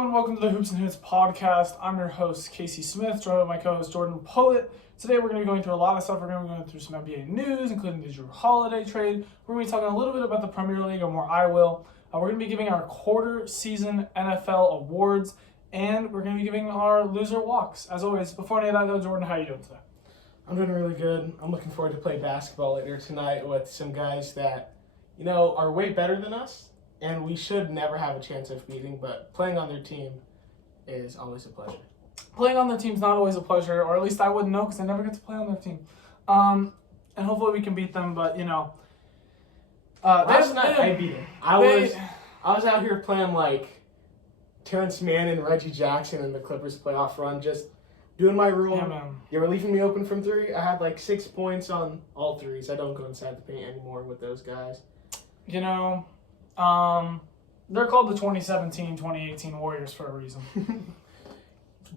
everyone, welcome to the Hoops and Hoots podcast. I'm your host, Casey Smith, joined by my co-host, Jordan Pollett. Today we're going to be going through a lot of stuff. We're going to be going through some NBA news, including the Jrue Holiday trade. We're going to be talking a little bit about the Premier League, or more I will. We're going to be giving our quarter season NFL awards, and we're going to be giving our loser walks. As always, before any of that though, Jordan, how are you doing today? I'm doing really good. I'm looking forward to play basketball later tonight with some guys that, are way better than us. And we should never have a chance of beating, but playing on their team is always a pleasure. Playing on their team is not always a pleasure, or at least I wouldn't know because I never get to play on their team. And hopefully we can beat them, but, last night I beat them. I was out here playing like Terrence Mann and Reggie Jackson in the Clippers playoff run, just doing my rule. Yeah, man. They were leaving me open from three. I had like 6 points on all threes. I don't go inside the paint anymore with those guys. They're called the 2017-2018 Warriors for a reason.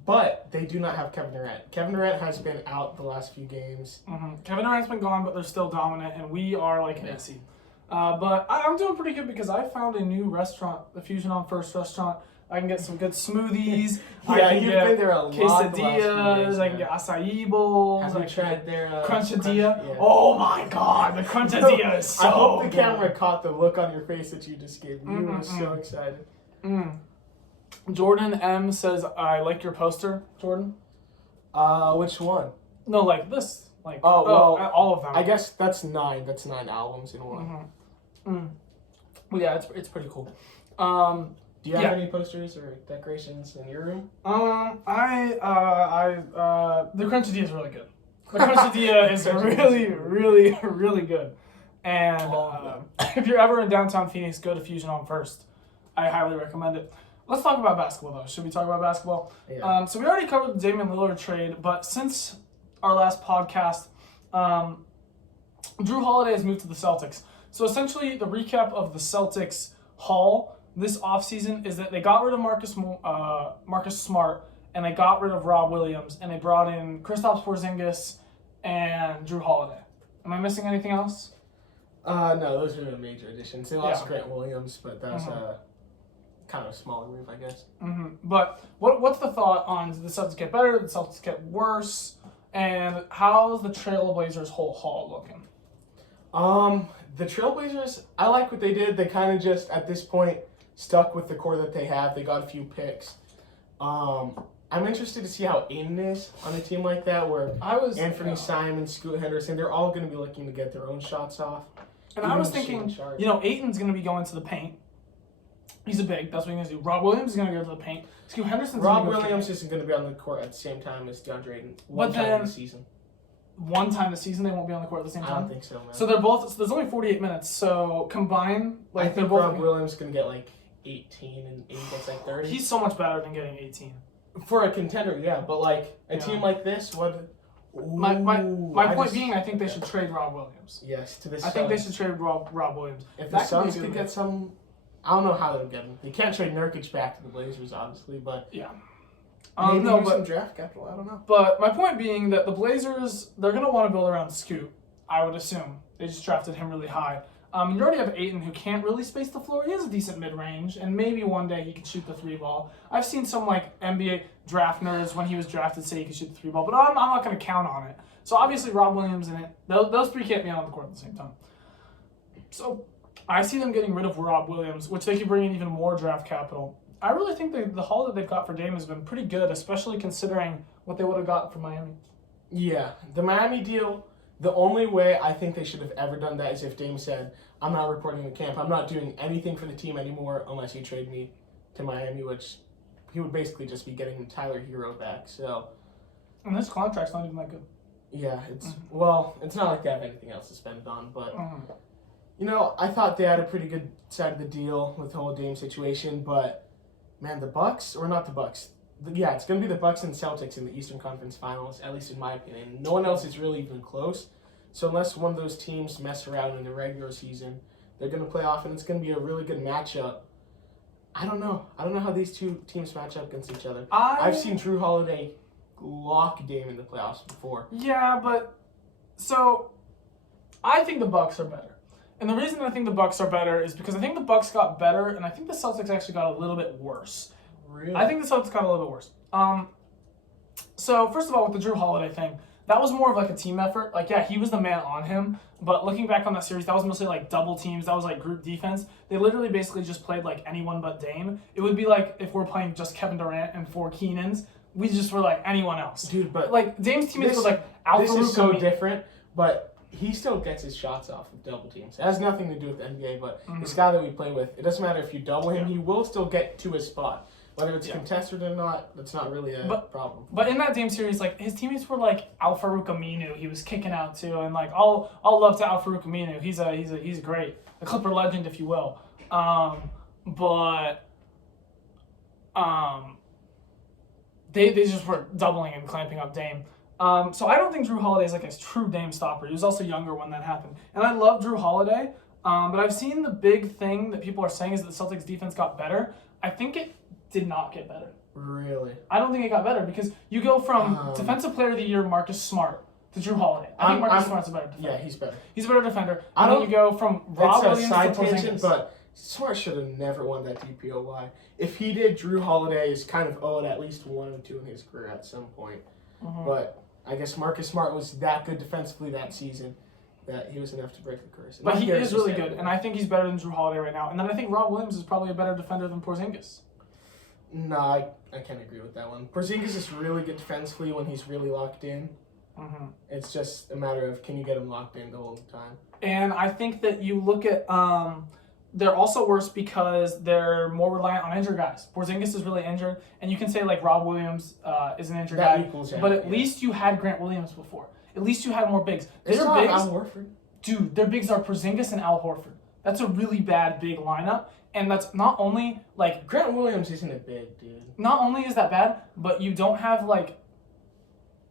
But they do not have Kevin Durant. Kevin Durant has been out the last few games. Mm-hmm. Kevin Durant's been gone, but they're still dominant, and we are like an AC. But I'm doing pretty good because I found a new restaurant, the Fusion on First restaurant. I can get some good smoothies. Yeah, I can you've get been there a lot quesadillas. I can get acai bowls. Have you tried their crunchadilla? Yeah. Oh my God, the crunchadilla is so I hope the good. camera caught the look on your face that you just gave me. You were so excited. Jordan M says, "I like your poster, Jordan." Which one? No, like this. Like all of them. I guess that's 9. That's 9 albums in one. Well, yeah, it's pretty cool. Do you have any posters or decorations in your room? The crunchadilla is really good. The crunchadilla is really, really, really good. And if you're ever in downtown Phoenix, go to Fusion on First. I highly recommend it. Let's talk about basketball, though. Should we talk about basketball? Yeah. So we already covered the Damian Lillard trade, but since our last podcast, Jrue Holiday has moved to the Celtics. So essentially, the recap of the Celtics haul this offseason is that they got rid of Marcus Smart, and they got rid of Rob Williams, and they brought in Kristaps Porzingis and Jrue Holiday. Am I missing anything else? No, those are the major additions. They lost Grant Williams, but that's kind of a smaller move, I guess. But what's the thought on, did the Celtics get better, did the Celtics get worse, and how's the Trailblazers' whole haul looking? The Trailblazers, I like what they did. They kind of just, at this point, stuck with the core that they have. They got a few picks. I'm interested to see how Aiden is on a team like that, where Anthony Simon, Scoot Henderson, they're all going to be looking to get their own shots off. And I was thinking, Aiton's going to be going to the paint. He's a big. That's what he's going to do. Rob Williams is going to go to the paint. Scoot Henderson's Rob Williams isn't going to be on the court at the same time as DeAndre Ayton. One time this season. One time this season, they won't be on the court at the same time? I don't think so, man. So they're both. So there's only 48 minutes. So combined, I think Rob Williams is going to get like 18 and Ayton gets like 30. He's so much better than getting 18. For a contender, yeah. But like a team like this, what? My point being, I think they should trade Rob Williams. Yes, to this. I think they should trade Rob Williams. If the Suns could get some, I don't know how they would get him. They can't trade Nurkic back to the Blazers, obviously, but yeah. Maybe some draft capital. I don't know. But my point being that the Blazers, they're gonna want to build around Scoot. I would assume they just drafted him really high. You already have Ayton, who can't really space the floor. He has a decent mid-range, and maybe one day he can shoot the 3-ball. I've seen some like NBA draft nerds when he was drafted say he could shoot the 3-ball, but I'm not going to count on it. So obviously Rob Williams and those three can't be on the court at the same time. So I see them getting rid of Rob Williams, which they could bring in even more draft capital. I really think the haul that they've got for Dame has been pretty good, especially considering what they would have gotten from Miami. Yeah, the Miami deal. The only way I think they should have ever done that is if Dame said, "I'm not reporting to camp. I'm not doing anything for the team anymore unless you trade me to Miami," which he would basically just be getting Tyler Hero back. So, and this contract's not even that good. Yeah, it's it's not like they have anything else to spend it on, but I thought they had a pretty good side of the deal with the whole Dame situation. But man, the Bucks, or not the Bucks. Yeah, it's going to be the Bucks and Celtics in the Eastern Conference Finals, at least in my opinion. No one else is really even close. So unless one of those teams mess around in the regular season, they're going to play off, and it's going to be a really good matchup. I don't know. I don't know how these two teams match up against each other. I've seen Jrue Holiday lock Dame in the playoffs before. Yeah, but so I think the Bucks are better. And the reason I think the Bucks are better is because I think the Bucks got better, and I think the Celtics actually got a little bit worse Really? I think the Celtics got a little bit worse. So first of all, with the Drew Holiday thing, that was more of like a team effort. Like, yeah, he was the man on him, but looking back on that series, that was mostly like double teams. That was like group defense. They literally basically just played like anyone but Dame. It would be like if we're playing just Kevin Durant and 4 Keenans, we just were like anyone else. Dude, but like Dame's teammates were like Alpha. This is so different, but he still gets his shots off of double teams. It has nothing to do with the NBA, but this guy that we play with, it doesn't matter if you double him, he will still get to his spot. Whether it's contested or not, that's not really a problem. But in that Dame series, like his teammates were like Al Farouk Aminu, he was kicking out too, and like all love to Al Farouk Aminu. He's great, a Clipper legend, if you will. They just were doubling and clamping up Dame. So I don't think Drew Holiday is like a true Dame stopper. He was also younger when that happened, and I love Drew Holiday. But I've seen the big thing that people are saying is that the Celtics defense got better. I think it did not get better. Really? I don't think it got better because you go from Defensive Player of the Year Marcus Smart to Drew Holiday. I think Marcus Smart's a better defender. Yeah, he's better. He's a better defender. And then you go from Rob Williams to Porzingis. But Smart should have never won that DPOY. If he did, Drew Holiday is kind of owed at least 1 or 2 in his career at some point. But I guess Marcus Smart was that good defensively that season that he was enough to break the curse. But he is really good, and I think he's better than Drew Holiday right now. And then I think Rob Williams is probably a better defender than Porzingis. No, I can't agree with that one. Porzingis is really good defensively when he's really locked in. It's just a matter of can you get him locked in the whole time. And I think that you look at they're also worse because they're more reliant on injured guys. Porzingis is really injured, and you can say like Rob Williams is an injured guy, but at least you had Grant Williams before. At least you had more bigs. Their bigs, Al Horford. Dude, their bigs are Porzingis and Al Horford. That's a really bad big lineup. And that's not only, like... Grant Williams isn't a big, dude. Not only is that bad, but you don't have, like,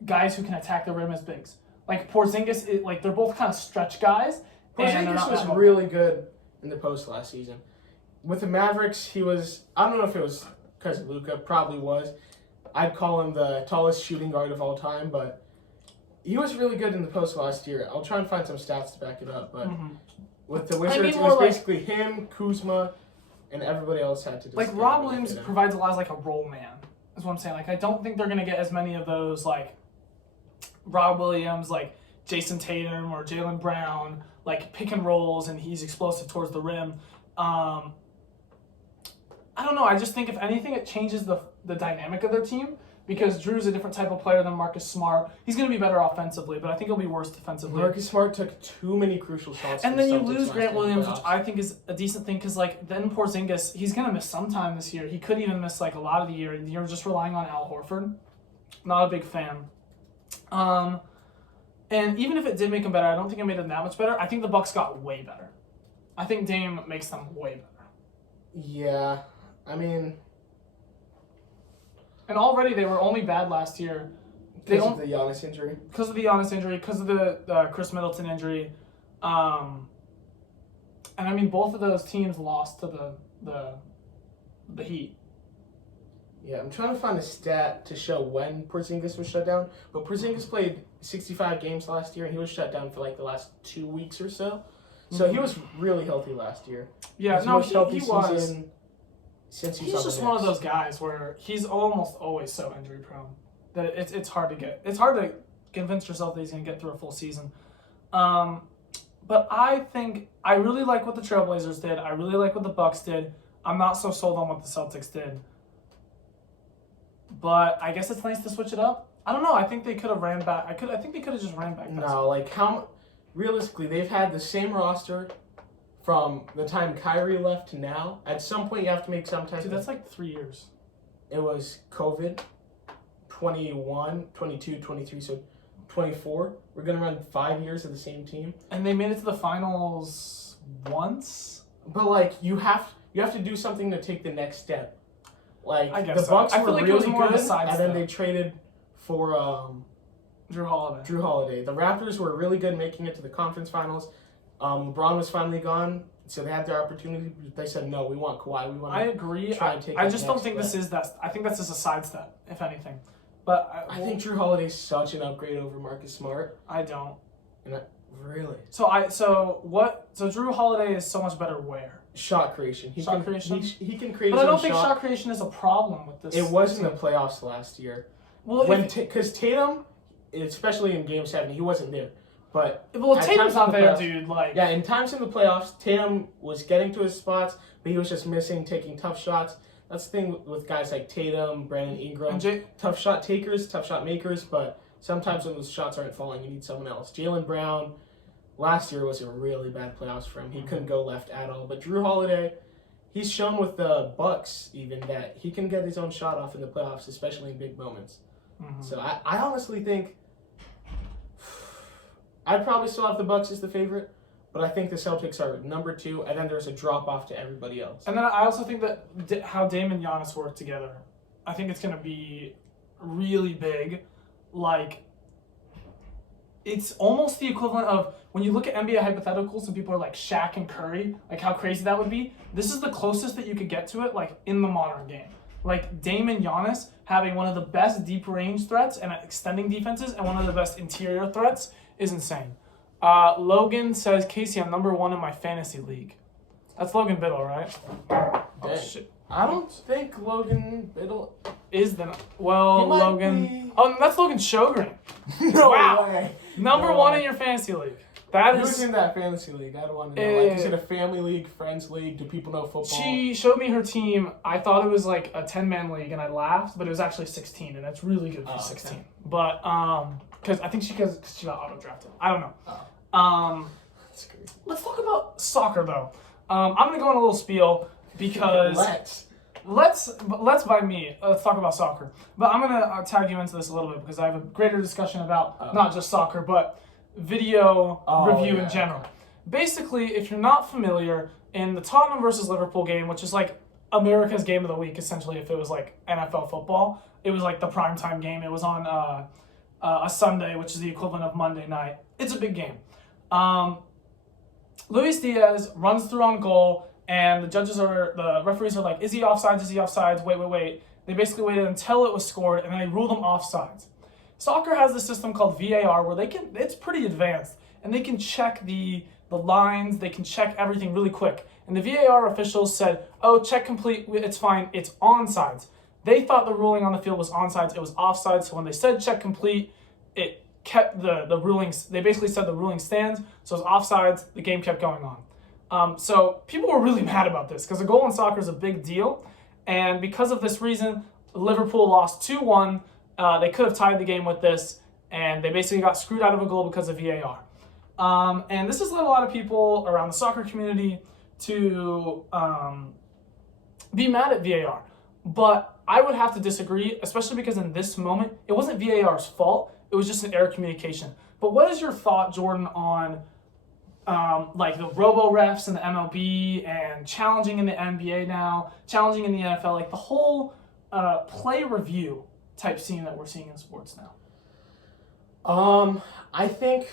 guys who can attack the rim as bigs. Like, Porzingis, like, they're both kind of stretch guys. Porzingis was really good in the post last season. With the Mavericks, he was... I don't know if it was because of Luka. Probably was. I'd call him the tallest shooting guard of all time, but he was really good in the post last year. I'll try and find some stats to back it up, but... With the Wizards, it was basically him, Kuzma, and everybody else had to just... Like, Rob Williams provides a lot as, like, a role man, is what I'm saying. Like, I don't think they're going to get as many of those, like, Rob Williams, like, Jason Tatum or Jaylen Brown, like, pick and rolls, and he's explosive towards the rim. I don't know. I just think, if anything, it changes the dynamic of their team, because Drew's a different type of player than Marcus Smart. He's going to be better offensively, but I think he'll be worse defensively. Marcus Smart took too many crucial shots. And then you lose Grant Williams, which I think is a decent thing, because like then Porzingis, he's going to miss some time this year. He could even miss like a lot of the year. You're just relying on Al Horford. Not a big fan. And even if it did make him better, I don't think it made him that much better. I think the Bucks got way better. I think Dame makes them way better. Yeah, I mean... And already they were only bad last year. Because of the Giannis injury. Because of the Giannis injury, because of the Chris Middleton injury. And I mean, both of those teams lost to the Heat. Yeah, I'm trying to find a stat to show when Porzingis was shut down. But Porzingis played 65 games last year, and he was shut down for like the last 2 weeks or so. So he was really healthy last year. Yeah, no, he was. Since he's just one of those guys where he's almost always so injury prone that it's hard to get. It's hard to convince yourself that he's going to get through a full season. But I think I really like what the Trailblazers did. I really like what the Bucks did. I'm not so sold on what the Celtics did. But I guess it's nice to switch it up. I don't know. I think they could have ran back. I think they could have just ran back. No, like realistically, they've had the same roster from the time Kyrie left to now. At some point, you have to make some type. Dude, that's like 3 years. It was COVID, 21, 22, 23, so 24. We're going to run 5 years of the same team. And they made it to the finals once? But, like, you have to do something to take the next step. Like, I guess the Bucks were like really good, and then they traded for Drew Holiday. The Raptors were really good making it to the conference finals. LeBron was finally gone, so they had their opportunity. They said, no, we want Kawhi. We want I agree. Try and take I just don't think this is that. I think that's just a sidestep, if anything. But I think Drew Holiday's such an upgrade over Marcus Smart. I don't. Really? So Drew Holiday is so much better where? Shot creation. He can create. But I don't think shot creation is a problem with this. It was in the playoffs last year. Well, because Tatum, especially in Game 7, he wasn't there. But Tatum's not there, dude. In times in the playoffs, Tatum was getting to his spots, but he was just missing, taking tough shots. That's the thing with guys like Tatum, Brandon Ingram, tough shot takers, tough shot makers. But sometimes when those shots aren't falling, you need someone else. Jaylen Brown. Last year was a really bad playoffs for him. He couldn't go left at all. But Drew Holiday, he's shown with the Bucks even that he can get his own shot off in the playoffs, especially in big moments. Mm-hmm. So I honestly think I'd probably still have the Bucks as the favorite, but I think the Celtics are number 2, and then there's a drop off to everybody else. And then I also think that how Dame and Giannis work together, I think it's going to be really big. It's almost the equivalent of when you look at NBA hypotheticals and people are like Shaq and Curry, like how crazy that would be. This is the closest that you could get to it, like in the modern game. Like Dame and Giannis having one of the best deep range threats and extending defenses and one of the best interior threats is insane. Logan says, Casey, I'm number 1 in my fantasy league. That's Logan Biddle, right? Oh, shit. I don't think Logan Biddle is the... Well, Logan... Be... Oh, that's Logan Sjogren. No way. Number 1 in your fantasy league. Who's in that fantasy league? I don't want to know. Is it a family league, friends league? Do people know football? She showed me her team. I thought it was like a 10-man league, and I laughed, but it was actually 16, and that's really good for 16. Okay. But, because I think she got auto-drafted. I don't know. That's crazy. Let's talk about soccer, though. I'm going to go on a little spiel because... Let's by me. Let's talk about soccer. But I'm going to tag you into this a little bit because I have a greater discussion about not just soccer, but video review in general. Basically, if you're not familiar, in the Tottenham versus Liverpool game, which is like America's game of the week, essentially, if it was like NFL football, it was like the primetime game. It was on a Sunday, which is the equivalent of Monday night. It's a big game. Luis Diaz runs through on goal, and the referees are like, is he offsides? Is he offsides? Wait. They basically waited until it was scored, and then they ruled him offsides. Soccer has this system called VAR where it's pretty advanced, and they can check the lines, they can check everything really quick. And the VAR officials said, check complete, it's fine, it's onsides. They thought the ruling on the field was onsides, it was offsides, so when they said check complete, it kept the rulings, they basically said the ruling stands, so it was offsides, the game kept going on. So people were really mad about this, because a goal in soccer is a big deal, and because of this reason, Liverpool lost 2-1. They could have tied the game with this, and they basically got screwed out of a goal because of VAR. And this has led a lot of people around the soccer community to be mad at VAR. But I would have to disagree, especially because in this moment, it wasn't VAR's fault. It was just an error of communication. But what is your thought, Jordan, on like the robo-refs in the MLB and challenging in the NBA now, challenging in the NFL, like the whole play review type scene that we're seeing in sports now? I think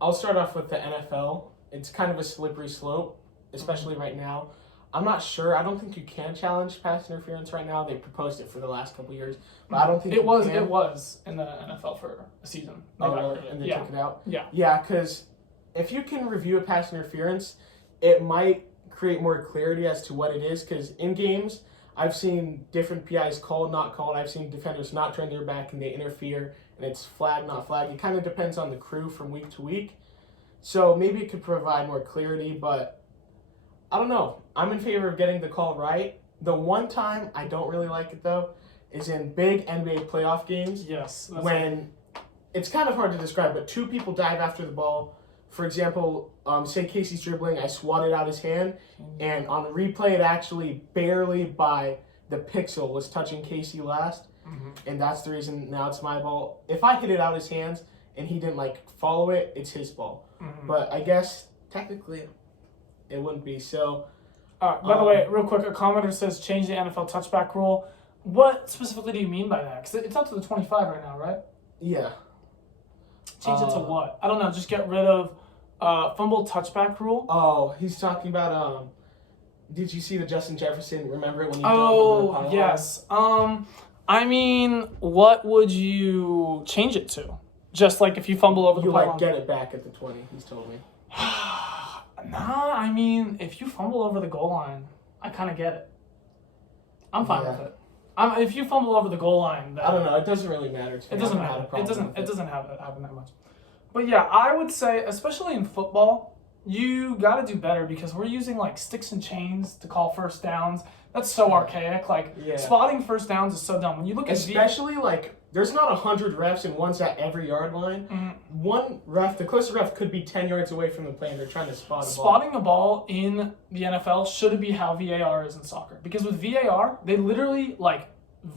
I'll start off with the NFL. It's kind of a slippery slope, especially right now. I'm not sure. I don't think you can challenge pass interference right now. They proposed it for the last couple of years, but I don't think it was in the NFL for a season. And they took it out? Yeah. Yeah, because if you can review a pass interference, it might create more clarity as to what it is, because in games, I've seen different PIs called, not called. I've seen defenders not turn their back and they interfere, and it's flag, not flag. It kind of depends on the crew from week to week. So maybe it could provide more clarity, but I don't know. I'm in favor of getting the call right. The one time I don't really like it, though, is in big NBA playoff games. Yes. When it's kind of hard to describe, but two people dive after the ball. For example, say Casey's dribbling, I swatted out his hand, and on replay it actually barely by the pixel was touching Casey last, and that's the reason now it's my ball. If I hit it out his hands and he didn't follow it, it's his ball. But I guess technically it wouldn't be. So, by the way, real quick, a commenter says change the NFL touchback rule. What specifically do you mean by that? Because it's up to the 25 right now, right? Yeah. Change it to what? I don't know. Just get rid of fumble touchback rule. Oh, he's talking about did you see the Justin Jefferson? Remember when he Oh, yes. I mean, what would you change it to? Just like if you fumble over the You play like line. get it back at the 20. He's told me. Nah, I mean, if you fumble over the goal line, I kind of get it. I'm fine with it. If you fumble over the goal line, then I don't know. It doesn't really matter to me. it doesn't matter. It doesn't happen that much. But yeah, I would say, especially in football, you got to do better because we're using like sticks and chains to call first downs. That's so archaic. Like spotting first downs is so dumb. When you look at especially like there's not 100 refs and one's at every yard line. One ref, the closest ref, could be 10 yards away from the play, and they're trying to spot a ball. Spotting a ball in the NFL should be how VAR is in soccer. Because with VAR, they literally like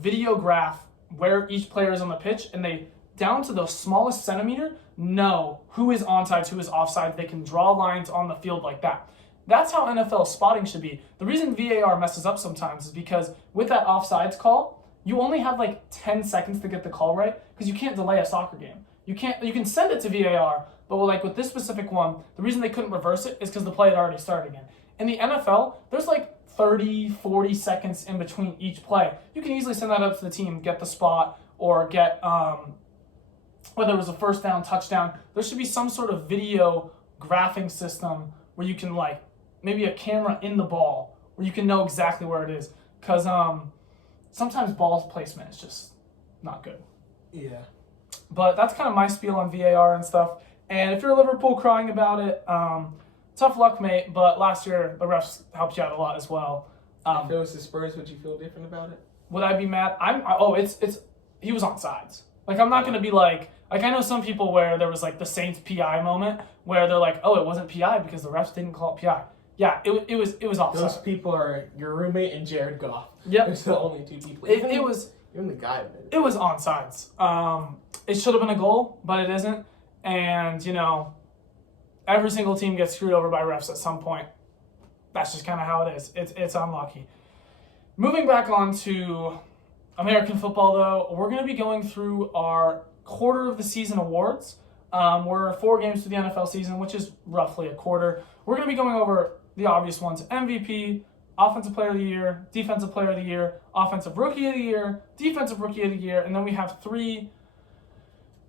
videograph where each player is on the pitch, and they, down to the smallest centimeter, know who is onside, who is offside. They can draw lines on the field like that. That's how NFL spotting should be. The reason VAR messes up sometimes is because with that offsides call, you only have like 10 seconds to get the call right because you can't delay a soccer game. You can send it to VAR, but like with this specific one, the reason they couldn't reverse it is because the play had already started again. In the NFL, there's like 30, 40 seconds in between each play. You can easily send that up to the team, get the spot, or get whether it was a first down, touchdown. There should be some sort of video graphing system where you can like maybe a camera in the ball where you can know exactly where it is. Because sometimes ball placement is just not good. Yeah. But that's kind of my spiel on VAR and stuff. And if you're Liverpool crying about it, tough luck, mate. But last year, the refs helped you out a lot as well. If it was the Spurs, would you feel different about it? Would I be mad? He was on sides. Like, I'm not going to be like I know some people where there was like the Saints PI moment where they're like, oh, it wasn't PI because the refs didn't call it PI. Yeah, it was offside. Those people are your roommate and Jared Goff. Yep. There's the only two people. Even the guy. It was onside. It should have been a goal, but it isn't. And, you know, every single team gets screwed over by refs at some point. That's just kind of how it is. It's unlucky. Moving back on to American football, though, we're going to be going through our quarter of the season awards. We're 4 games through the NFL season, which is roughly a quarter. We're going to be going over the obvious ones: MVP, Offensive Player of the Year, Defensive Player of the Year, Offensive Rookie of the Year, Defensive Rookie of the Year, and then we have 3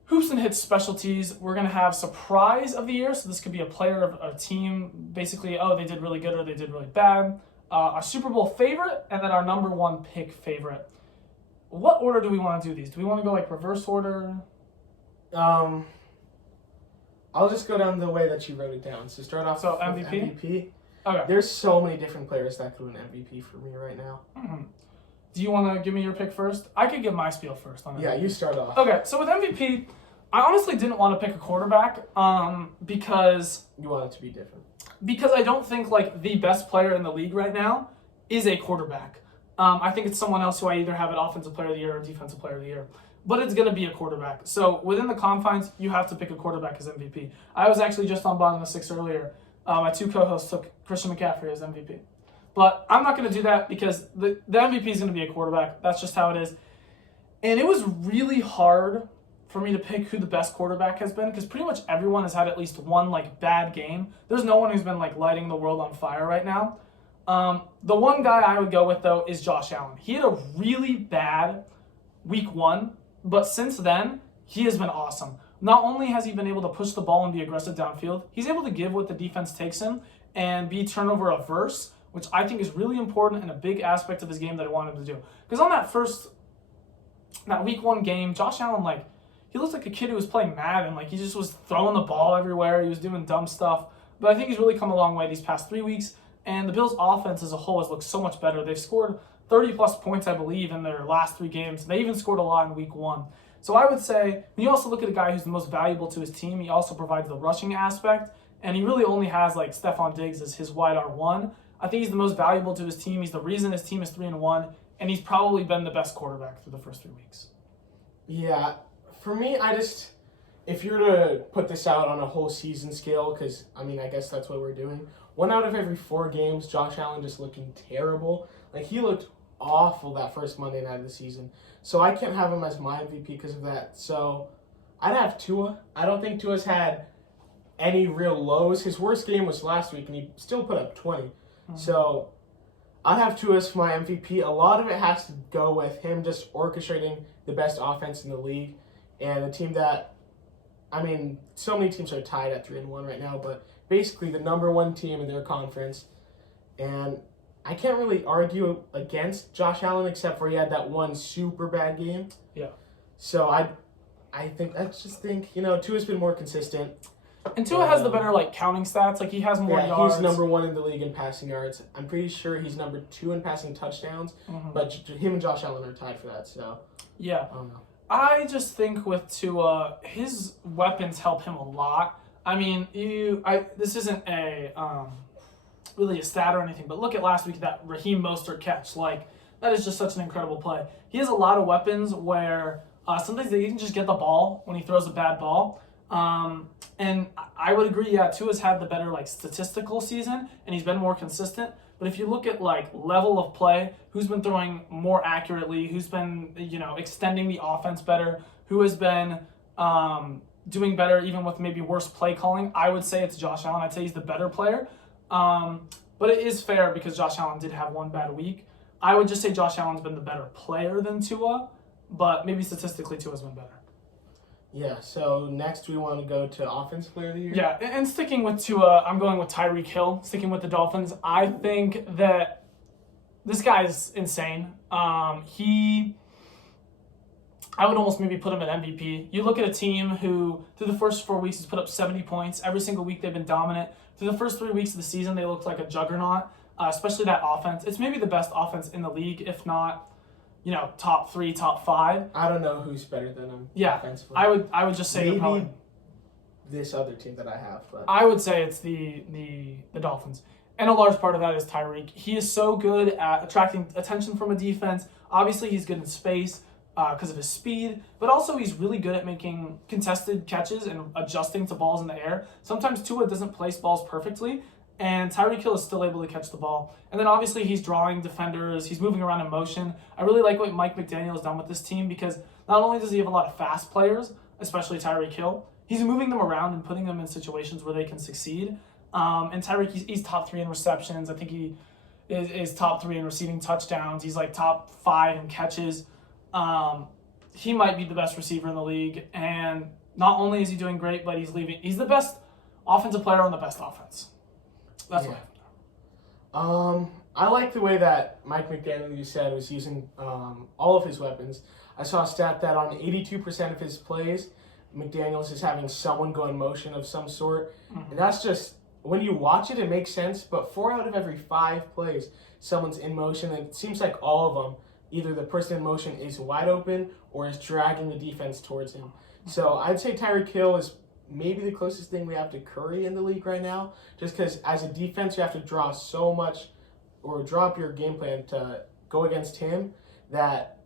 Hoops and Hits specialties. We're going to have Surprise of the Year, so this could be a player of a team, basically, oh, they did really good or they did really bad. Our Super Bowl favorite, and then our number 1 pick favorite. What order do we want to do these? Do we want to go like reverse order? I'll just go down the way that you wrote it down. So start off with MVP. Okay. There's so many different players that could win MVP for me right now. Mm-hmm. Do you want to give me your pick first? I could give my spiel first on MVP. Yeah, you start off. Okay, so with MVP, I honestly didn't want to pick a quarterback because... You want it to be different. Because I don't think like the best player in the league right now is a quarterback. I think it's someone else who I either have an Offensive Player of the Year or Defensive Player of the Year. But it's going to be a quarterback. So within the confines, you have to pick a quarterback as MVP. I was actually just on Bottom of 6 earlier. My 2 co-hosts took Christian McCaffrey as MVP. But I'm not going to do that because the MVP is going to be a quarterback. That's just how it is. And it was really hard for me to pick who the best quarterback has been because pretty much everyone has had at least one like bad game. There's no one who's been like lighting the world on fire right now. The one guy I would go with, though, is Josh Allen. He had a really bad week 1, but since then, he has been awesome. Not only has he been able to push the ball and be aggressive downfield, he's able to give what the defense takes him and be turnover averse, which I think is really important and a big aspect of his game that I want him to do. Because on that week 1 game, Josh Allen, he looked like a kid who was playing Madden. He just was throwing the ball everywhere. He was doing dumb stuff. But I think he's really come a long way these past 3 weeks. And the Bills' offense as a whole has looked so much better. They've scored 30-plus points, I believe, in their last 3 games. They even scored a lot in week 1. So I would say, when you also look at a guy who's the most valuable to his team, he also provides the rushing aspect. And he really only has, Stephon Diggs as his wide R1. I think he's the most valuable to his team. He's the reason his team is 3-1. And he's probably been the best quarterback through the first 3 weeks. Yeah. For me, if you're to put this out on a whole season scale, because, I guess that's what we're doing, 1 out of every 4 games, Josh Allen just looking terrible. He looked awful that first Monday night of the season. So I can't have him as my MVP because of that. So I'd have Tua. I don't think Tua's had any real lows. His worst game was last week, and he still put up 20. Mm-hmm. So I'd have Tua as my MVP. A lot of it has to go with him just orchestrating the best offense in the league. And a team that I mean, so many teams are tied at 3-1 right now, but basically the number one team in their conference. And I can't really argue against Josh Allen except for he had that one super bad game. Yeah. So I just think Tua's been more consistent. And Tua has the better counting stats. Like he has more yards. He's number one in the league in passing yards. I'm pretty sure he's number 2 in passing touchdowns. Mm-hmm. But him and Josh Allen are tied for that. So yeah. I don't know. I just think with Tua, his weapons help him a lot. I mean, this isn't a really a stat or anything, but look at last week, that Raheem Mostert catch. Like, that is just such an incredible play. He has a lot of weapons where sometimes they can just get the ball when he throws a bad ball. And I would agree, yeah, Tua's had the better statistical season, and he's been more consistent. But if you look at level of play, who's been throwing more accurately, who's been extending the offense better, who has been doing better even with maybe worse play calling, I would say it's Josh Allen. I'd say he's the better player. But it is fair because Josh Allen did have one bad week. I would just say Josh Allen's been the better player than Tua, but maybe statistically Tua's been better. Yeah, so next we want to go to Offensive Player of the Year. Yeah, and sticking with Tua, I'm going with Tyreek Hill, sticking with the Dolphins. I think that this guy is insane. I would almost maybe put him at MVP. You look at a team who, through the first 4 weeks, has put up 70 points. Every single week they've been dominant. Through the first 3 weeks of the season, they looked like a juggernaut, especially that offense. It's maybe the best offense in the league, if not top 3, top 5. I don't know who's better than him. Yeah, offensively. I would just say maybe probably this other team that I have. But I would say it's the Dolphins, and a large part of that is Tyreek. He is so good at attracting attention from a defense. Obviously, he's good in space because of his speed, but also he's really good at making contested catches and adjusting to balls in the air. Sometimes Tua doesn't place balls perfectly, and Tyreek Hill is still able to catch the ball. And then obviously he's drawing defenders. He's moving around in motion. I really like what Mike McDaniel has done with this team because not only does he have a lot of fast players, especially Tyreek Hill, he's moving them around and putting them in situations where they can succeed. And Tyreek, he's top 3 in receptions. I think he is top 3 in receiving touchdowns. He's top 5 in catches. He might be the best receiver in the league. And not only is he doing great, but he's the best offensive player on the best offense. That's what I like the way that Mike McDaniel, you said, was using all of his weapons. I saw a stat that on 82% of his plays, McDaniels is having someone go in motion of some sort. Mm-hmm. And that's just, when you watch it, it makes sense. But 4 out of every 5 plays, someone's in motion. And it seems like all of them, either the person in motion is wide open or is dragging the defense towards him. So I'd say Tyreek Hill is maybe the closest thing we have to Curry in the league right now, just because as a defense you have to draw so much or draw up your game plan to go against him that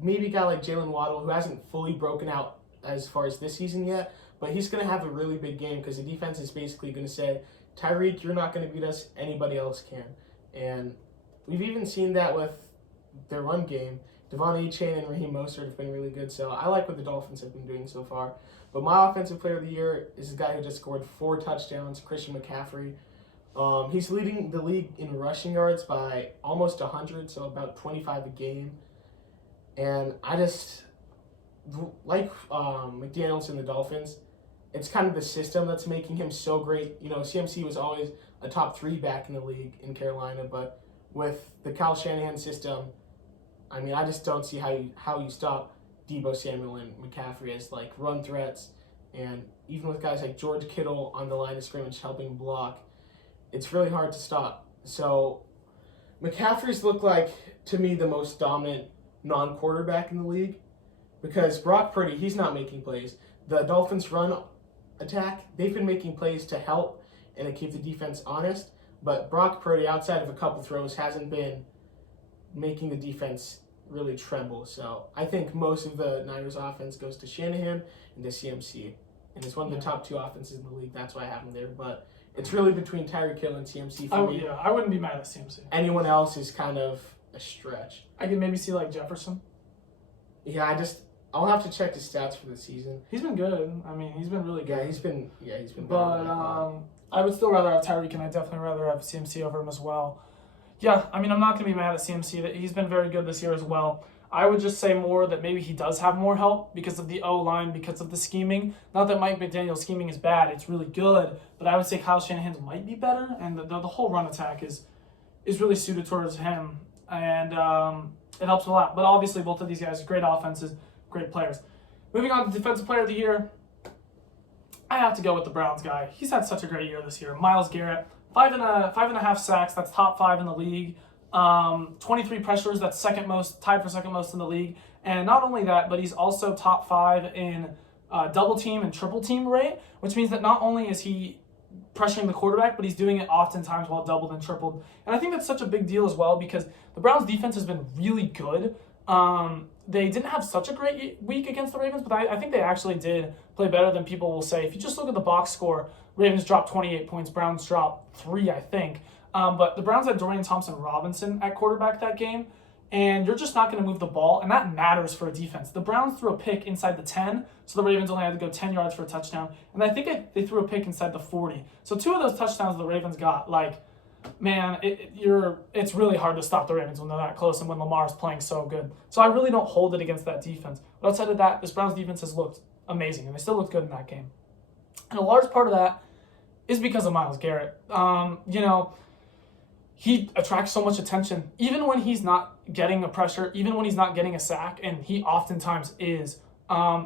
maybe a guy like Jalen Waddle, who hasn't fully broken out as far as this season yet, but he's going to have a really big game because the defense is basically going to say, Tyreek, you're not going to beat us, anybody else can. And we've even seen that with their run game. Devon Achane and Raheem Mostert have been really good, so I like what the Dolphins have been doing so far. But my Offensive Player of the Year is a guy who just scored 4 touchdowns, Christian McCaffrey. He's leading the league in rushing yards by almost 100, so about 25 a game. And I just like McDaniels and the Dolphins. It's kind of the system that's making him so great. CMC was always a top 3 back in the league in Carolina, but with the Kyle Shanahan system, I mean, I just don't see how you stop Deebo Samuel and McCaffrey as run threats, and even with guys like George Kittle on the line of scrimmage helping block, it's really hard to stop. So McCaffrey's look like, to me, the most dominant non-quarterback in the league because Brock Purdy, he's not making plays. The Dolphins' run attack, they've been making plays to help and to keep the defense honest, but Brock Purdy, outside of a couple throws, hasn't been making the defense really tremble. So I think most of the Niners offense goes to Shanahan and to CMC. And it's one of the top 2 offenses in the league. That's why I have him there. But it's really between Tyreek Hill and CMC for me. Yeah, I wouldn't be mad at CMC. Anyone else is kind of a stretch. I could maybe see Jefferson. Yeah, I'll have to check his stats for the season. He's been good. I mean, he's been really good. Yeah, he's been But I would still rather have Tyreek, and I'd definitely rather have CMC over him as well. Yeah, I mean, I'm not going to be mad at CMC. That he's been very good this year as well. I would just say more that maybe he does have more help because of the O-line, because of the scheming. Not that Mike McDaniel's scheming is bad. It's really good. But I would say Kyle Shanahan's might be better. And the whole run attack is really suited towards him. And it helps a lot. But obviously, both of these guys are great offenses, great players. Moving on to Defensive Player of the Year. I have to go with the Browns guy. He's had such a great year this year. Myles Garrett, 5.5 sacks. That's top 5 in the league. 23 pressures, that's tied for second most in the league. And not only that, but he's also top 5 in double team and triple team rate, which means that not only is he pressuring the quarterback, but he's doing it oftentimes while doubled and tripled. And I think that's such a big deal as well because the Browns defense has been really good. They didn't have such a great week against the Ravens, but I think they actually did play better than people will say. If you just look at the box score, Ravens dropped 28 points, Browns dropped 3, I think. But the Browns had Dorian Thompson-Robinson at quarterback that game, and you're just not going to move the ball, and that matters for a defense. The Browns threw a pick inside the 10, so the Ravens only had to go 10 yards for a touchdown, and I think they threw a pick inside the 40. So 2 of those touchdowns the Ravens got, man, it's really hard to stop the Ravens when they're that close and when Lamar's playing so good. So I really don't hold it against that defense. But outside of that, this Browns defense has looked amazing, and they still looked good in that game. And a large part of that is because of Myles Garrett. He attracts so much attention, even when he's not getting a pressure, even when he's not getting a sack, and he oftentimes is.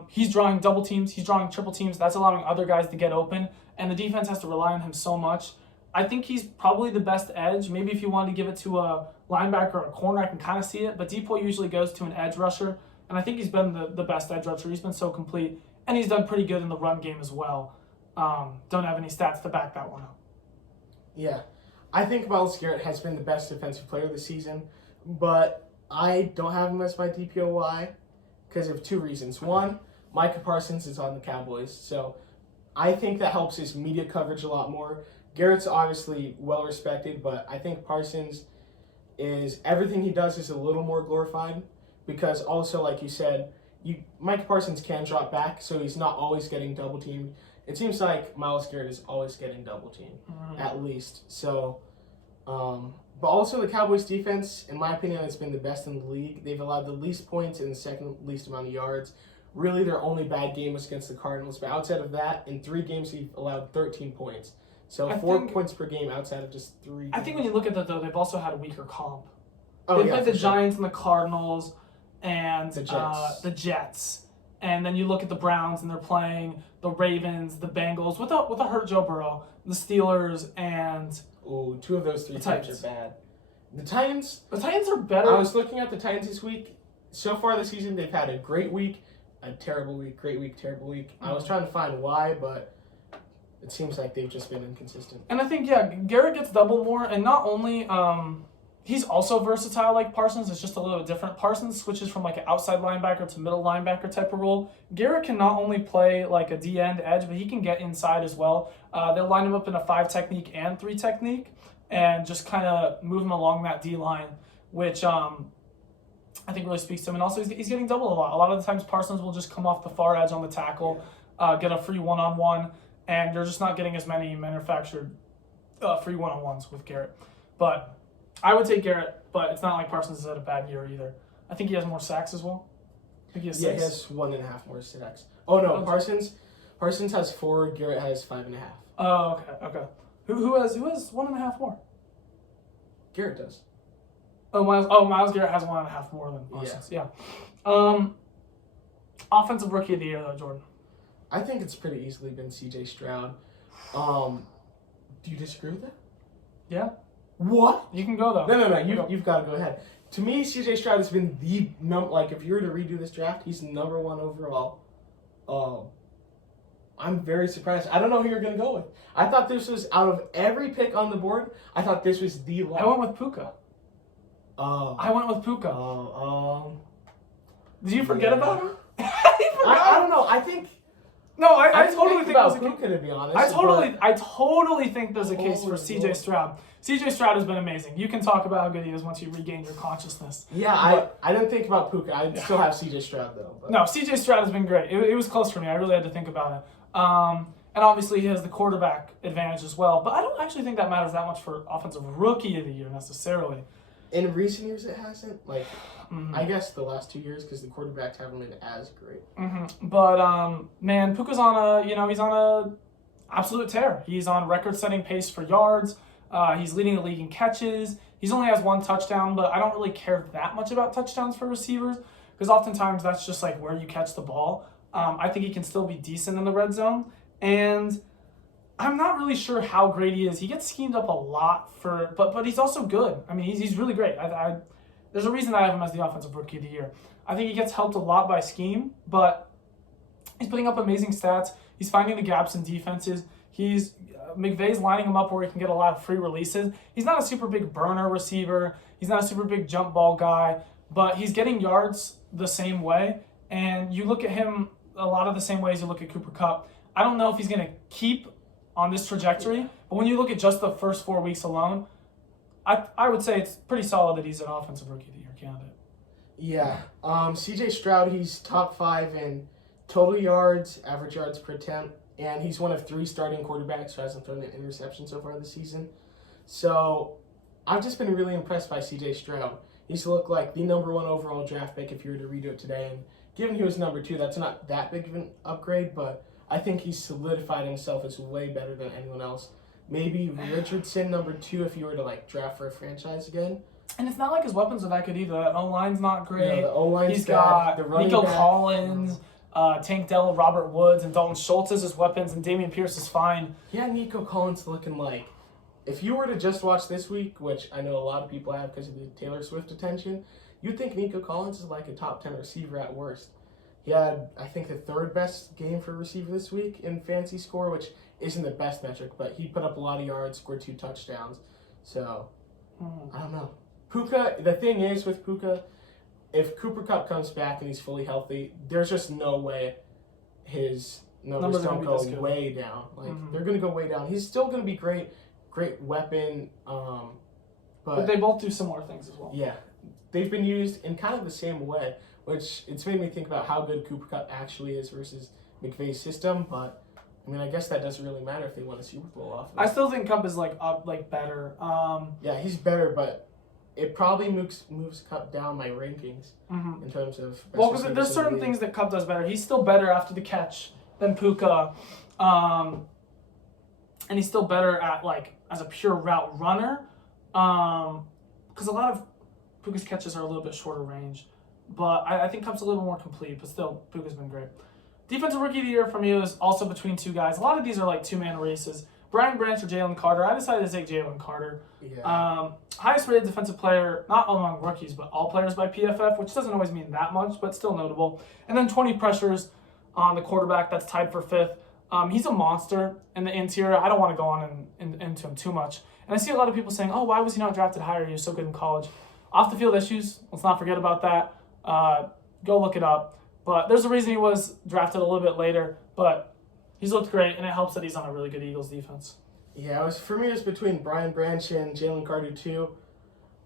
He's drawing double teams, he's drawing triple teams. That's allowing other guys to get open, and the defense has to rely on him so much. I think he's probably the best edge. Maybe if you wanted to give it to a linebacker or a corner, I can kind of see it, but Depoy usually goes to an edge rusher, and I think he's been the best edge rusher. He's been so complete, and he's done pretty good in the run game as well. Don't have any stats to back that one up. Yeah. I think Myles Garrett has been the best defensive player this season, but I don't have him as my DPOY because of 2 reasons. One, Micah Parsons is on the Cowboys, so I think that helps his media coverage a lot more. Garrett's obviously well-respected, but I think Parsons everything he does is a little more glorified because also, like you said, Micah Parsons can drop back, so he's not always getting double-teamed. It seems like Myles Garrett is always getting double-teamed, at least. So, but also the Cowboys' defense, in my opinion, has been the best in the league. They've allowed the least points and the second least amount of yards. Really, their only bad game was against the Cardinals. But outside of that, in 3 games, they've allowed 13 points. So 4 points per game outside of just 3 games. I think when you look at that, though, they've also had a weaker comp. They played the Giants and the Cardinals and the Jets. And then you look at the Browns, and they're playing the Ravens, the Bengals, with a hurt Joe Burrow, the Steelers, and... Oh, 2 of those 3 teams are bad. The Titans are better. I was looking at the Titans this week. So far this season, they've had a great week, a terrible week, great week, terrible week. I was trying to find why, but it seems like they've just been inconsistent. And I think, Garrett gets double more, and not only... he's also versatile like Parsons. It's just a little different. Parsons switches from an outside linebacker to middle linebacker type of role. Garrett can not only play like a D-end edge, but he can get inside as well. They'll line him up in a 5 technique and 3 technique and just kind of move him along that D-line, which I think really speaks to him. And also he's getting double a lot. A lot of the times Parsons will just come off the far edge on the tackle, get a free one-on-one, and you're just not getting as many manufactured free one-on-ones with Garrett. But... I would take Garrett, but it's not like Parsons has had a bad year either. I think he has more sacks as well. I think he has 6. He has 1.5 more sacks. Oh no, Parsons has 4. Garrett has 5.5. Oh, okay. Who has 1.5 more? Garrett does. Myles Garrett has 1.5 more than Parsons. Yeah. Offensive Rookie of the Year though, Jordan. I think it's pretty easily been C.J. Stroud. Do you disagree with that? Yeah. What? You can go though. No. You've got to go ahead. To me, C.J. Stroud has been the if you were to redo this draft, he's number 1 overall. I'm very surprised. I don't know who you're gonna go with. I thought this was out of every pick on the board. I thought this was the one. I went with Puka. Did you forget about him? I don't know. I think. No, I totally think about Puka, to be honest. I totally think there's a case for C.J. Stroud. C.J. Stroud has been amazing. You can talk about how good he is once you regain your consciousness. Yeah, I didn't think about Puka. I still have C.J. Stroud, though. But. No, C.J. Stroud has been great. It was close for me. I really had to think about it. And And obviously he has the quarterback advantage as well. But I don't actually think that matters that much for Offensive Rookie of the Year necessarily. In recent years, it hasn't. Like, I guess the last 2 years because the quarterbacks haven't been as great. But man, Puka's on he's on a absolute tear. He's on record-setting pace for yards. He's leading the league in catches. He's only has 1 touchdown, but I don't really care that much about touchdowns for receivers because oftentimes that's just like where you catch the ball. I think he can still be decent in the red zone, and I'm not really sure how great he is. He gets schemed up a lot but he's also good. I mean, he's really great. There's a reason I have him as the Offensive Rookie of the Year. I think he gets helped a lot by scheme, but he's putting up amazing stats. He's finding the gaps in defenses. McVay's lining him up where he can get a lot of free releases. He's not a super big burner receiver. He's not a super big jump ball guy, but he's getting yards the same way. And you look at him a lot of the same ways you look at Cooper Kupp. I don't know if he's going to keep on this trajectory, but when you look at just the first 4 weeks alone, I would say it's pretty solid that he's an Offensive Rookie of the Year candidate. Yeah. CJ Stroud, he's top 5 in total yards, average yards per attempt, and he's one of 3 starting quarterbacks who hasn't thrown an interception so far this season. So I've just been really impressed by CJ Stroud. He's looked like the number 1 overall draft pick if you were to redo it today. And given he was number 2, that's not that big of an upgrade, but I think he's solidified himself as way better than anyone else. Maybe Richardson, number 2, if you were to like draft for a franchise again. And it's not like his weapons are that good either. That O-line's not great. Yeah, the O-line's He's bad. got The running Nico back, Collins, Tank Dell, Robert Woods, and Dalton Schultz as his weapons, and Dameon Pierce is fine. Yeah, Nico Collins looking like, if you were to just watch this week, which I know a lot of people have because of the Taylor Swift attention, you'd think Nico Collins is like a top 10 receiver at worst. He had, I think, the 3rd best game for a receiver this week in fantasy score, which isn't the best metric, but he put up a lot of yards, scored 2 touchdowns. So, I don't know. Puka, the thing is with Puka, if Cooper Kupp comes back and he's fully healthy, there's just no way his numbers don't go way down. Like, they're going to go way down. He's still going to be great weapon. But they both do similar things as well. Yeah. They've been used in kind of the same way, which it's made me think about how good Cooper Kupp actually is versus McVay's system, but I mean, I guess that doesn't really matter if they won a Super Bowl off of it. I still think Kupp is better. Yeah, he's better, but it probably moves Kupp down my rankings in terms of. Well, because there's certain things that Kupp does better. He's still better after the catch than Puka, and he's still better at as a pure route runner, because a lot of Puka's catches are a little bit shorter range. But I think Kupp's a little more complete, but still, Puka's been great. Defensive Rookie of the Year for me is also between 2 guys. A lot of these are 2-man races. Brian Branch or Jalen Carter. I decided to take Jalen Carter. Yeah. Highest rated defensive player, not among rookies, but all players by PFF, which doesn't always mean that much, but still notable. And then 20 pressures on the quarterback. That's tied for 5th. He's a monster in the interior. I don't want to go on into him too much. And I see a lot of people saying, oh, why was he not drafted higher? He was so good in college. Off the field issues, let's not forget about that. Go look it up. But there's a reason he was drafted a little bit later, but he's looked great, and it helps that he's on a really good Eagles defense. Yeah, for me, it was between Brian Branch and Jalen Carter, too.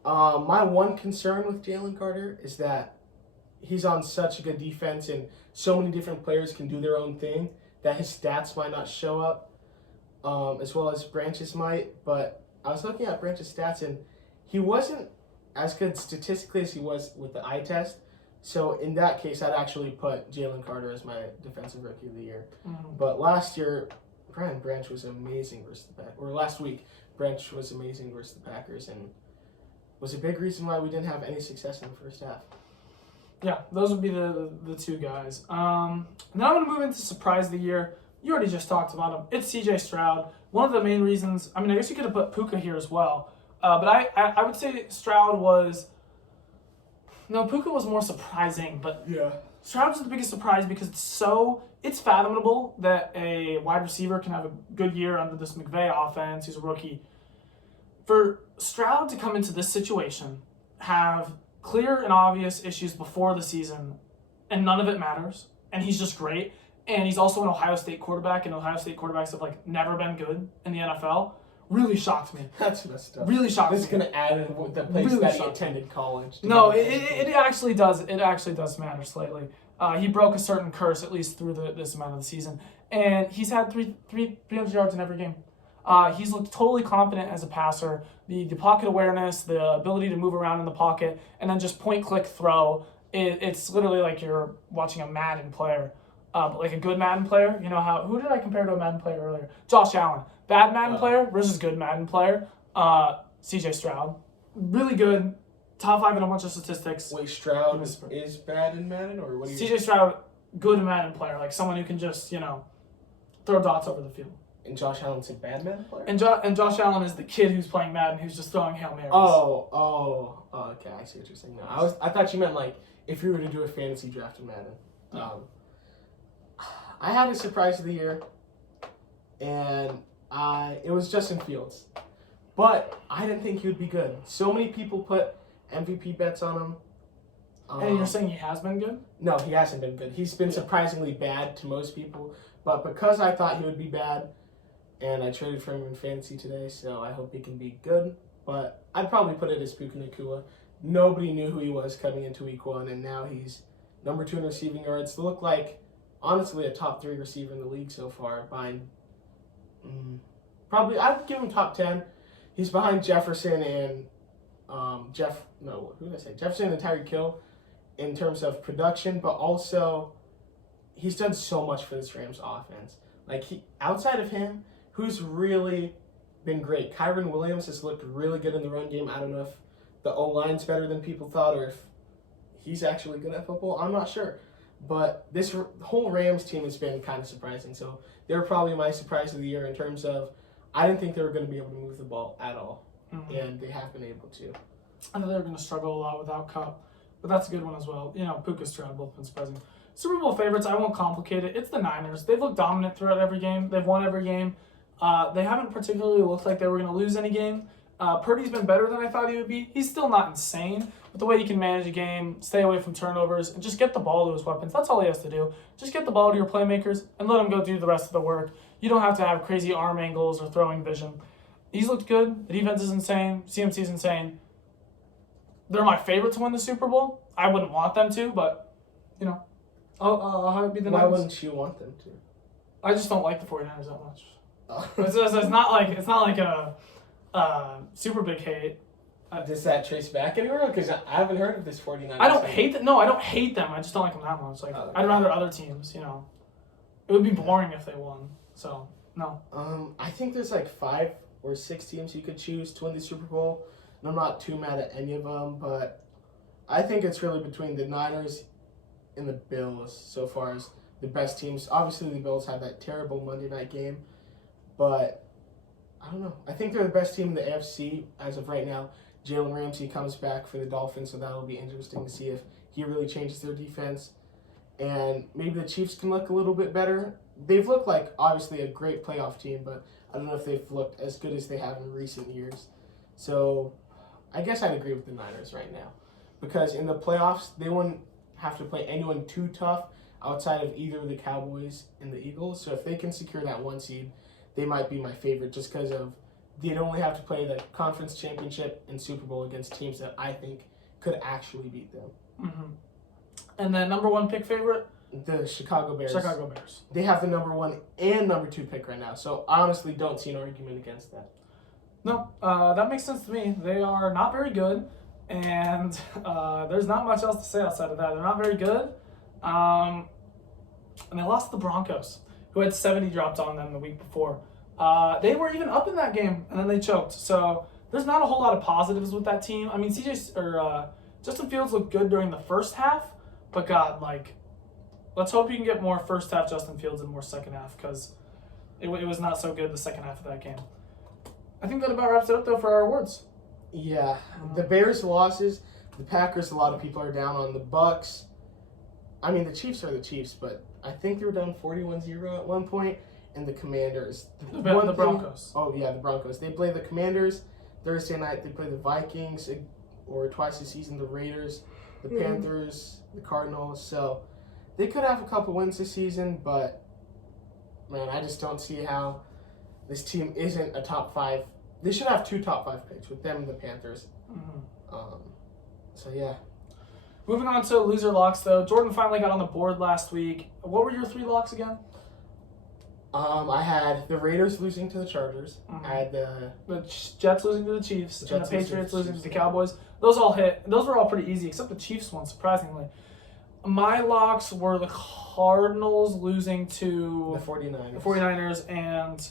My one concern with Jalen Carter is that he's on such a good defense, and so many different players can do their own thing, that his stats might not show up as well as Branch's might. But I was looking at Branch's stats, and he wasn't as good statistically as he was with the eye test. So in that case, I'd actually put Jalen Carter as my Defensive Rookie of the Year. But last year, Brian Branch was amazing versus the Packers. Or last week, Branch was amazing versus the Packers, and was a big reason why we didn't have any success in the first half. Yeah, those would be the 2 guys. And then I'm going to move into Surprise of the Year. You already just talked about him. It's CJ Stroud. One of the main reasons, I mean, I guess you could have put Puka here as well. But I would say Stroud was... No, Puka was more surprising, but yeah, Stroud was the biggest surprise because it's fathomable that a wide receiver can have a good year under this McVay offense. He's a rookie. For Stroud to come into this situation, have clear and obvious issues before the season, and none of it matters, and he's just great, and he's also an Ohio State quarterback, and Ohio State quarterbacks have never been good in the NFL. Really shocked me. That's messed up. Really shocked me. This is going to add in with the place really that he attended college. No, it actually does. It actually does matter slightly. He broke a certain curse, at least through this amount of the season. and he's had 300 yards in every game. He's looked totally confident as a passer. The pocket awareness, the ability to move around in the pocket, and then just point-click throw. It's literally like you're watching a Madden player, but like a good Madden player. Who did I compare to a Madden player earlier? Josh Allen. Bad Madden player versus good Madden player. C.J. Stroud. Really good. Top 5 in a bunch of statistics. Wait, Stroud is bad in Madden, or what do you? C.J. Stroud, good Madden player, like someone who can just throw dots over the field. And Josh Allen's a bad Madden player. And Josh Allen is the kid who's playing Madden, who's just throwing Hail Marys. Okay, I see what you're saying now. I thought you meant like if you were to do a fantasy draft in Madden. No. I had a surprise of the year, and it was Justin Fields, but I didn't think he would be good. So many people put MVP bets on him. And you're saying he has been good? No, he hasn't been good. He's been surprisingly bad to most people, but because I thought he would be bad, and I traded for him in fantasy today, so I hope he can be good. But I'd probably put it as Puka Nacua. Nobody knew who he was coming into week 1, and now he's number 2 in receiving yards. To look like, honestly, a top 3 receiver in the league so far. Behind, probably, I'd give him top 10. He's behind Jefferson and Jefferson and Tyreek Hill in terms of production, but also he's done so much for this Rams offense. Like, outside of him, who's really been great? Kyron Williams has looked really good in the run game. I don't know if the O-line's better than people thought or if he's actually good at football. I'm not sure. But this whole Rams team has been kind of surprising. So they're probably my surprise of the year in terms of I didn't think they were going to be able to move the ball at all. Mm-hmm. And they have been able to. I know they were going to struggle a lot without Cup. But that's a good one as well. Puka, Stroud, both been surprising. Super Bowl favorites, I won't complicate it. It's the Niners. They've looked dominant throughout every game. They've won every game. They haven't particularly looked like they were going to lose any game. Purdy's been better than I thought he would be. He's still not insane, but the way he can manage a game, stay away from turnovers, and just get the ball to his weapons, that's all he has to do. Just get the ball to your playmakers and let him go do the rest of the work. You don't have to have crazy arm angles or throwing vision. He's looked good. The defense is insane. CMC's insane. They're my favorite to win the Super Bowl. I wouldn't want them to, but, I'll have it be the Niners. Why wouldn't you want them to? I just don't like the 49ers that much. It's not like a super big hate. Does that trace back anywhere? Because I haven't heard of this 49ers. I don't hate them. No, I don't hate them. I just don't like them that much. Like I'd rather other teams. It would be boring if they won. So no. I think there's like 5 or 6 teams you could choose to win the Super Bowl, and I'm not too mad at any of them. But I think it's really between the Niners and the Bills so far as the best teams. Obviously, the Bills had that terrible Monday night game, but I don't know. I think they're the best team in the AFC as of right now. Jalen Ramsey comes back for the Dolphins, so that'll be interesting to see if he really changes their defense. And maybe the Chiefs can look a little bit better. They've looked like, obviously, a great playoff team, but I don't know if they've looked as good as they have in recent years. So I guess I'd agree with the Niners right now. Because in the playoffs, they wouldn't have to play anyone too tough outside of either the Cowboys and the Eagles. So if they can secure that 1 seed, they might be my favorite just because of they'd only have to play the conference championship and Super Bowl against teams that I think could actually beat them. Mm-hmm. And then number 1 pick favorite? The Chicago Bears. Chicago Bears. They have the number 1 and number 2 pick right now, so I honestly don't see an argument against that. No, that makes sense to me. They are not very good, and there's not much else to say outside of that. They're not very good, and they lost to the Broncos, who had 70 dropped on them the week before. They were even up in that game, and then they choked. So there's not a whole lot of positives with that team. I mean, Justin Fields looked good during the first half, but God, let's hope you can get more first half Justin Fields and more second half, because it was not so good the second half of that game. I think that about wraps it up, though, for our awards. Yeah, the Bears' losses, the Packers, a lot of people are down on the Bucks. I mean, the Chiefs are the Chiefs, but I think they were down 41-0 at one point. And the Commanders. The Broncos. The Broncos. They play the Commanders Thursday night. They play the Vikings, or twice a season, the Raiders, the Panthers, the Cardinals. So they could have a couple wins this season, but, man, I just don't see how this team isn't a top 5. They should have 2 top 5 picks with them and the Panthers. Mm-hmm. So, yeah. Moving on to loser locks, though. Jordan finally got on the board last week. What were your 3 locks again? I had the Raiders losing to the Chargers. Mhm. I had the Jets losing to the Chiefs, The and the Jets losing to Patriots the losing to Chiefs, the yeah. Cowboys. Those all hit. Those were all pretty easy, except the Chiefs one, surprisingly. My locks were the Cardinals losing to the 49ers. the 49ers and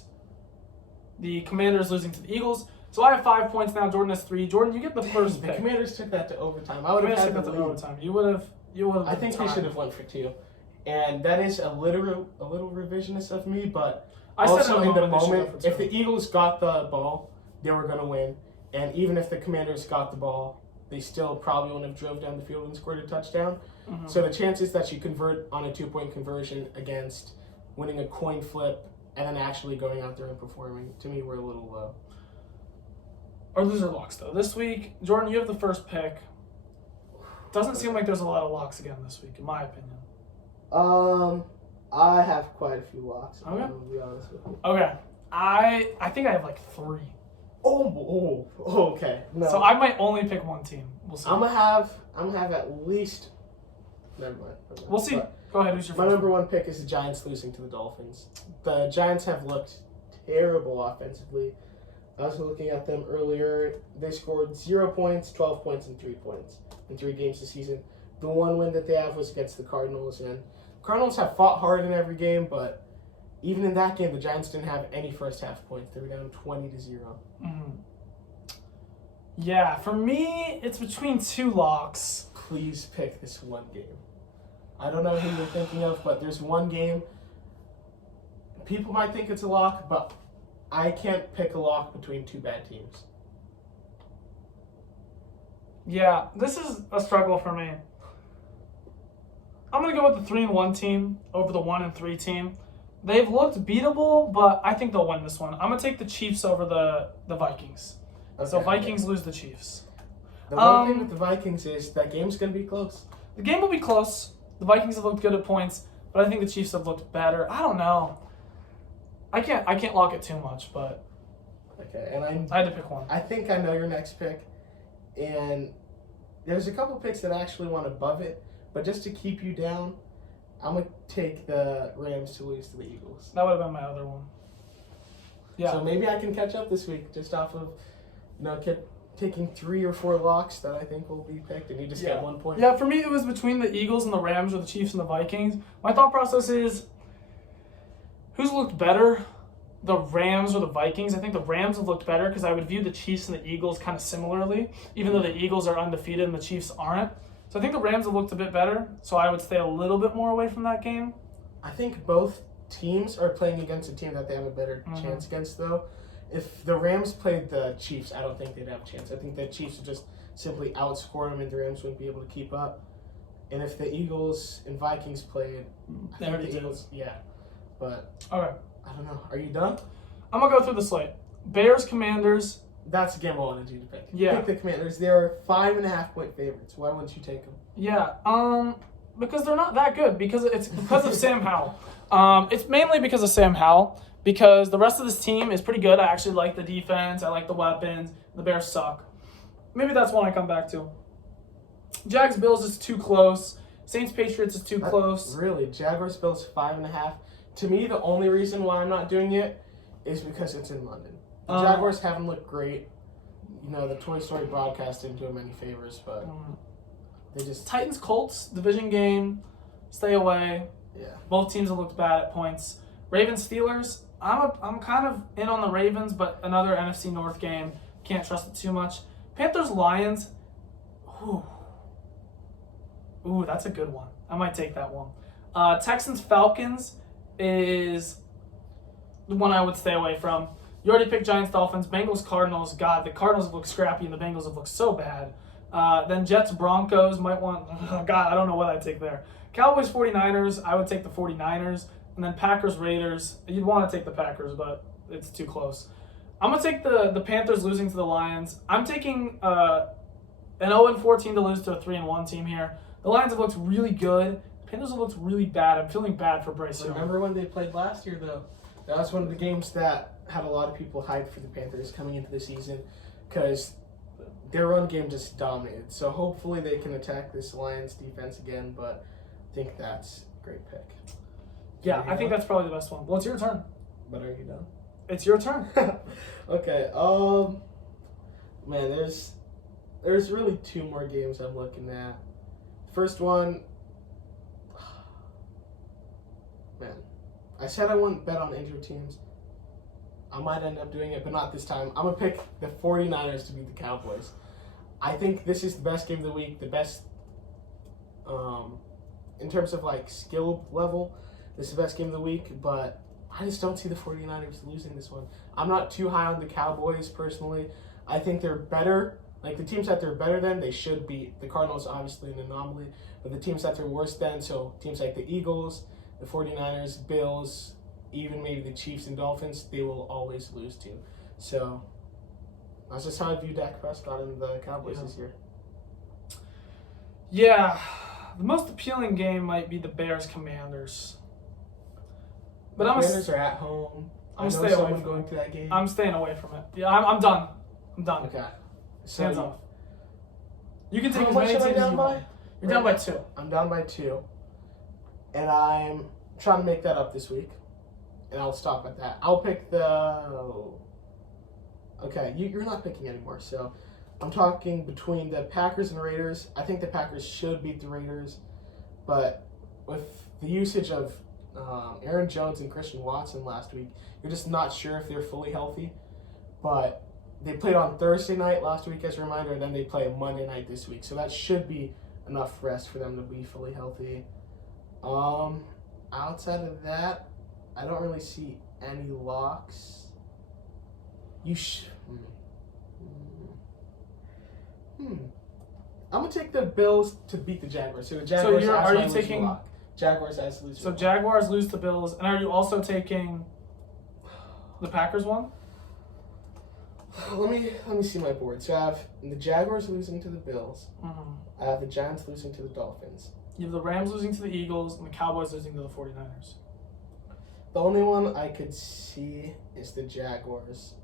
the Commanders losing to the Eagles. So I have 5 points now. Jordan has 3. Jordan, you get the first The pick. Commanders took that to overtime. I would have Commanders had took the that to lead. overtime. You would have. I think they should have went for 2. And that is a little revisionist of me, but I said also in the they should go moment, for if 2. the Eagles got the ball, they were going to win. And even if the Commanders got the ball, they still probably wouldn't have drove down the field and scored a touchdown. Mhm. So the chances that you convert on a 2-point conversion against winning a coin flip and then actually going out there and performing, to me, were a little low. Our loser locks, though. This week, Jordan, you have the first pick. Doesn't seem like there's a lot of locks again this week, in my opinion. I have quite a few locks. Okay. I'm gonna be honest with you. Okay. I think I have like 3. Okay. No. So I might only pick one team. We'll see. I'm gonna have at least. Never mind. We'll see. But Go ahead. Who's your my first? number 1 pick is the Giants losing to the Dolphins. The Giants have looked terrible offensively. I was looking at them earlier. They scored 0 points, 12 points, and 3 points in 3 games this season. The one win that they have was against the Cardinals, and Cardinals have fought hard in every game, but even in that game, the Giants didn't have any first half points. They were down 20-0. Mm-hmm. Yeah, for me, it's between 2 locks. Please pick this one game. I don't know who you're thinking of, but there's one game. People might think it's a lock, but I can't pick a lock between 2 bad teams. Yeah, this is a struggle for me. I'm going to go with the 3-1 team over the 1-3 team. They've looked beatable, but I think they'll win this one. I'm going to take the Chiefs over the Vikings. So Okay. Vikings lose the Chiefs. The one thing with the Vikings is that game's going to be close. The game will be close. The Vikings have looked good at points, but I think the Chiefs have looked better. I don't know. I can't lock it too much, but Okay, and I had to pick one. I think I know your next pick, and there's a couple picks that I actually want above it, but just to keep you down, I'm going to take the Rams to lose to the Eagles. That would have been my other one. Yeah. So maybe I can catch up this week just off of, taking 3 or 4 locks that I think will be picked, and you just get 1 point. Yeah, for me, it was between the Eagles and the Rams or the Chiefs and the Vikings. My thought process is, who's looked better, the Rams or the Vikings? I think the Rams have looked better because I would view the Chiefs and the Eagles kind of similarly, even though the Eagles are undefeated and the Chiefs aren't. So I think the Rams have looked a bit better, so I would stay a little bit more away from that game. I think both teams are playing against a team that they have a better Mhm. chance against, though. If the Rams played the Chiefs, I don't think they'd have a chance. I think the Chiefs would just simply outscore them, and the Rams wouldn't be able to keep up. And if the Eagles and Vikings played, I They think already the did. Eagles, yeah. But Okay. I don't know. Are you done? I'm going to go through the slate. Bears, Commanders. That's the game I wanted you to pick. Yeah. Pick the Commanders. They are 5.5-point favorites. Why wouldn't you take them? Yeah, because they're not that good. Because it's because of Sam Howell. It's mainly because of Sam Howell. Because the rest of this team is pretty good. I actually like the defense. I like the weapons. The Bears suck. Maybe that's one I come back to. Jags Bills is too close. Saints Patriots is too close. Really, Jaguars Bills 5.5. To me, the only reason why I'm not doing it is because it's in London. The Jaguars haven't looked great. The Toy Story broadcast didn't do them any favors, but they just Titans Colts division game. Stay away. yeah. Both teams have looked bad at points. Ravens Steelers. I'm kind of in on the Ravens, but another NFC North game. Can't trust it too much. Panthers Lions. Ooh, that's a good one. I might take that one. Texans Falcons is the one I would stay away from. You already picked Giants Dolphins. Bengals Cardinals. God, the Cardinals have looked scrappy and the Bengals have looked so bad. Then Jets Broncos might want. God, I don't know what I'd take there. Cowboys 49ers. I would take the 49ers. And then Packers Raiders. You'd want to take the Packers, but it's too close. I'm going to take the Panthers losing to the Lions. I'm taking an 0-14 to lose to a 3-1 team here. The Lions have looked really good. The Panthers have looked really bad. I'm feeling bad for Bryce Young. Remember when they played last year, though? That was one of the games that had a lot of people hyped for the Panthers coming into the season because their run game just dominated. So hopefully they can attack this Lions defense again, but I think that's a great pick. Yeah, I think that's probably the best one. Well, it's your turn. But are you done? It's your turn. Okay. Man, there's really two more games I'm looking at. First one, man, I said I wouldn't bet on injured teams. I might end up doing it, but not this time. I'm going to pick the 49ers to beat the Cowboys. I think this is the best game of the week, the best in terms of like skill level. This is the best game of the week, but I just don't see the 49ers losing this one. I'm not too high on the Cowboys personally. I think they're better. Like the teams that they're better than, they should beat. The Cardinals obviously an anomaly, but the teams that they're worse than, so teams like the Eagles, the 49ers, Bills, even maybe the Chiefs and Dolphins, they will always lose to. So that's just how I view Dak Prescott and the Cowboys this year. Yeah, the most appealing game might be the Bears-Commanders. But Commanders are at home. I'm staying away from going to that game. I'm staying away from it. Yeah, I'm done. I'm done. Okay. So Hands off. You can take how as much many am I teams as down you by? want. You're down by 2. I'm down by 2. And I'm trying to make that up this week. And I'll stop at that. I'll pick the... Okay, you're not picking anymore. So I'm talking between the Packers and Raiders. I think the Packers should beat the Raiders. But with the usage of Aaron Jones and Christian Watson last week, you're just not sure if they're fully healthy. But they played on Thursday night last week as a reminder, and then they play Monday night this week. So that should be enough rest for them to be fully healthy. Outside of that, I don't really see any locks. I'm gonna take the Bills to beat the Jaguars. So the Jaguars are you taking lock. Jaguars as lose. So Jaguars lose to Bills, and are you also taking the Packers one? Let me see my board. So I have the Jaguars losing to the Bills. Mm-hmm. I have the Giants losing to the Dolphins. You have the Rams losing to the Eagles, and the Cowboys losing to the 49ers. The only one I could see is the Jaguars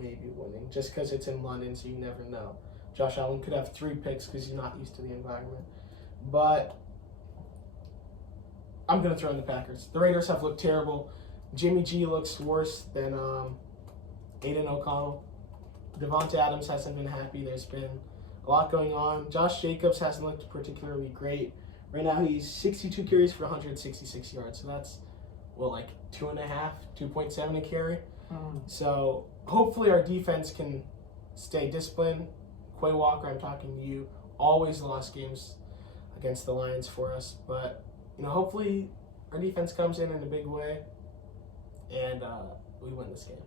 maybe winning, just because it's in London, so you never know. Josh Allen could have 3 picks because he's not used to the environment. But I'm going to throw in the Packers. The Raiders have looked terrible. Jimmy G looks worse than Aiden O'Connell. Devontae Adams hasn't been happy. There's been a lot going on. Josh Jacobs hasn't looked particularly great. Right now he's 62 carries for 166 yards. So that's, 2.7 a carry. So hopefully our defense can stay disciplined. Quay Walker, I'm talking to you, always lost games against the Lions for us. But, hopefully our defense comes in a big way and we win this game.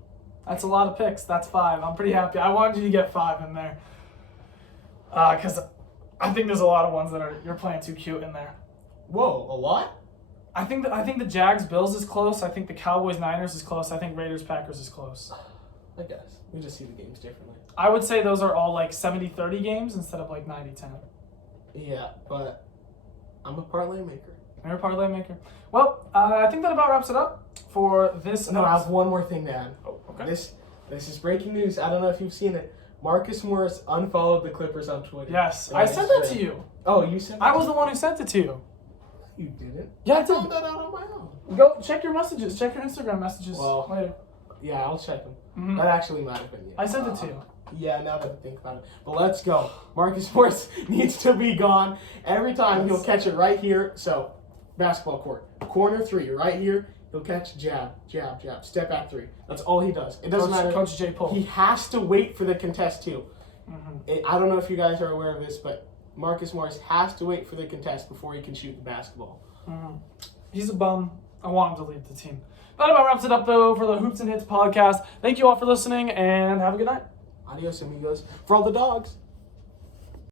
That's a lot of picks. That's 5. I'm pretty happy. I wanted you to get 5 in there because I think there's a lot of ones that you're playing too cute in there. Whoa, a lot? I think the Jags Bills is close. I think the Cowboys Niners is close. I think Raiders Packers is close. I guess we just see the games differently. I would say those are all like 70-30 games instead of like 90-10. Yeah, but I'm a parlay maker. You're a parlay maker. Well, I think that about wraps it up for this. No, I have one more thing to add. Oh, okay. This is breaking news. I don't know if you've seen it. Marcus Morris unfollowed the Clippers on Twitter. Yes, I sent that to you. Oh, you sent it? I was the one who sent it to you. You didn't. Yeah, I I did. found that out on my own. Go check your messages. Check your Instagram messages later. Yeah, I'll check them. Mm-hmm. That actually might have been you. I sent it to you. Yeah, now that I think about it. But let's go. Marcus Morris needs to be gone. Every time he'll catch it right here. So, basketball court. Corner 3, right here. He'll catch jab, jab, jab. Step back 3. That's all he does. It doesn't matter. Coach J. Poole. He has to wait for the contest too. Mm-hmm. I don't know if you guys are aware of this, but Marcus Morris has to wait for the contest before he can shoot the basketball. Mm-hmm. He's a bum. I want him to leave the team. That about wraps it up, though, for the Hoops and Hits podcast. Thank you all for listening, and have a good night. Adios, amigos. For all the dogs.